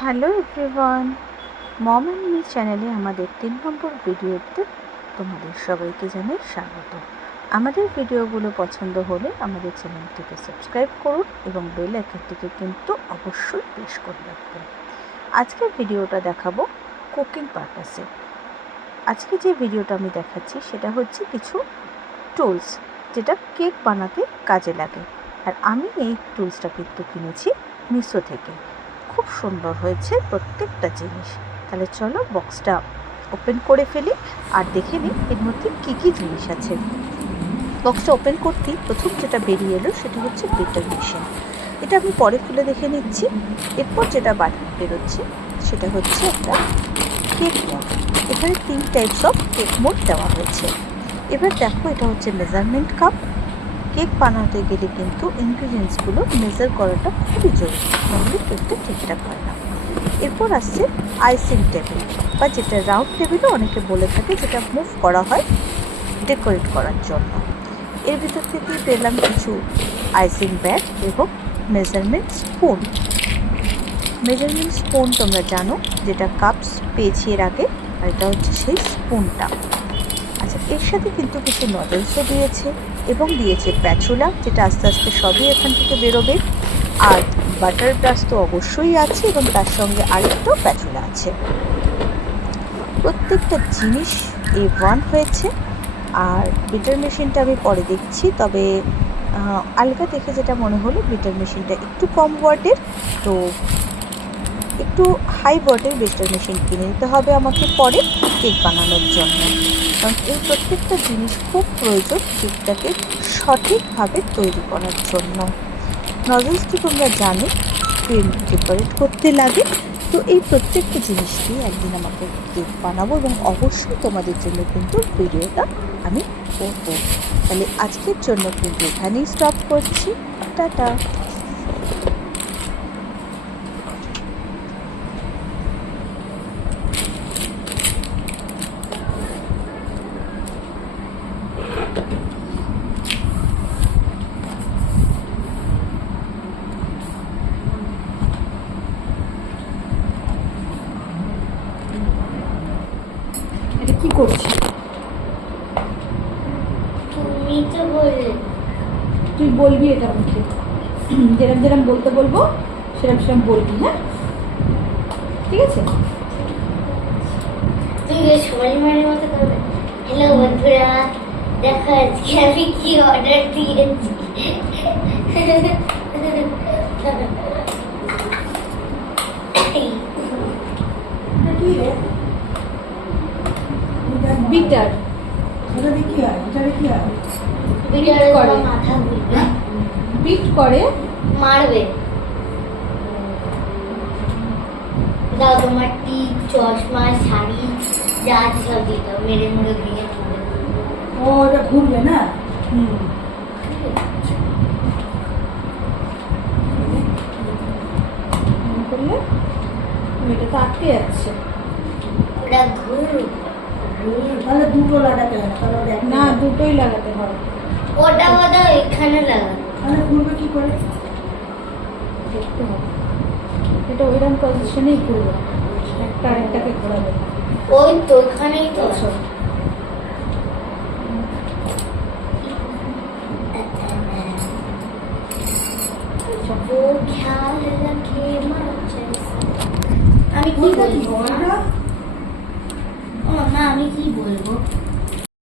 Hello everyone, mom and me চ্যানেলে আমাদের তিন নম্বর ভিডিওতে তোমাদের সবাইকে জানাই স্বাগত। আমাদের ভিডিওগুলো পছন্দ হলে আমাদের চ্যানেলটিকে সাবস্ক্রাইব করুন এবং বেল আইকনটিকে কিন্তু অবশ্যই প্রেস করে রাখবেন। আজকের ভিডিওটা দেখাবো কুকিং পারপাসে। আজকে যে ভিডিওটা আমি দেখাচ্ছি সেটা হচ্ছে কিছু টুলস যেটা কেক বানাতে কাজে লাগে। আর আমি এই টুলসটা কিন্তু কিনেছি মিশো থেকে। খুব সুন্দর হয়েছে প্রত্যেকটা জিনিস। তাহলে চলো বক্সটা ওপেন করে ফেলি আর দেখে নিই এর মধ্যে কী কী জিনিস আছে। বক্সটা ওপেন করতেই প্রথম যেটা বেরিয়ে এলো সেটা হচ্ছে বিটার মেশিন এটা আমি পরে খুলে দেখে নিচ্ছি। এরপর যেটা বাড়ি বেরোচ্ছে সেটা হচ্ছে একটা কেক মোড এখানে তিন টাইপস অফ কেক মোড দেওয়া হয়েছে। এবার দেখো এটা হচ্ছে মেজারমেন্ট কাপ কেক বানাতে গেলে কিন্তু ইনগ্রিডিয়েন্টসগুলো মেজার করাটা খুবই জরুরি। নাহলে কেকটা ঠিকঠাক হয় না। এরপর আসছে আইসিং টেবিল বা যেটা রাউন্ড টেবিলও অনেকে বলে থাকে যেটা মুভ করা হয় ডেকোরেট করার জন্য। এর ভিতর থেকে পেলাম কিছু আইসিং ব্যাগ এবং মেজারমেন্ট স্পুন মেজারমেন্ট স্পুন তোমরা জানো, যেটা কাপস পেয়েছি এর আগে আর এটা হচ্ছে সেই স্পুনটা আচ্ছা এর সাথে কিন্তু কিছু নজলসও দিয়েছে। এবং দিয়েছে প্যাচুলা যেটা আস্তে আস্তে সবই এখান থেকে বেরোবে। আর বাটার ব্রাশ তো অবশ্যই আছে এবং তার সঙ্গে আরেকটাও প্যাচুলা আছে। প্রত্যেকটা জিনিস এ ওয়ান হয়েছে। আর বিটার মেশিনটা আমি পরে দেখছি, তবে আলগা দেখে যেটা মনে হলো বিটার মেশিনটা একটু কম ওয়াটের তো একটু হাই ওয়াটের বিটার মেশিন কিনে নিতে হবে আমাকে পরে কেক বানানোর জন্য। কারণ এই প্রত্যেকটা জিনিস খুব প্রয়োজন কেকটাকে সঠিকভাবে তৈরি করার জন্য। নজলস তো তোমরা জানো? ক্রিম ডেকোরেট করতে লাগে। তো এই প্রত্যেকটা জিনিস দিয়ে একদিন আমাকে কেক বানাবো এবং অবশ্যই তোমাদের জন্য কিন্তু ভিডিওটা আমি করব। তাহলে আজকের জন্য কিন্তু এখানেই স্টপ করছি। টাটা! কি করছিস? তুমি তো বললে। তুই বলবি এটা মুখে যেরকম যেরকম বলতে বলব সেরকম সেরকম বলবি হ্যাঁ? ঠিক আছে? তুই সবাই মানে মতো করবে। হ্যালো বন্ধুরা দেখো আজকে আমি কি অর্ডার দিয়েছি। বিটার ভিডিওর করে। মাথা ঘুরবে বিট করে। মারবে। দাও তোমার টিপ চশমা শাড়ি যা আছে সব দিয়ে দাও। মেরে মুড়ে ভেঙে ও ওটা ঘুরবে না? হুম। করলে এটা তো আটকে যাচ্ছে। ওটা ঘুরবে তাহলে দুটো লাগাতে হবে তাহলে না দুটোই লাগাতে হবে। ওটা ওটা এখানে লাগাবে। তাহলে ঘুরবে কি করে? দেখতে হবে। এটা ওইরকম পজিশনেই ঘুরবে একটা আরেকটাকে ঘোরাবে। ওই তো ওখানেই তো।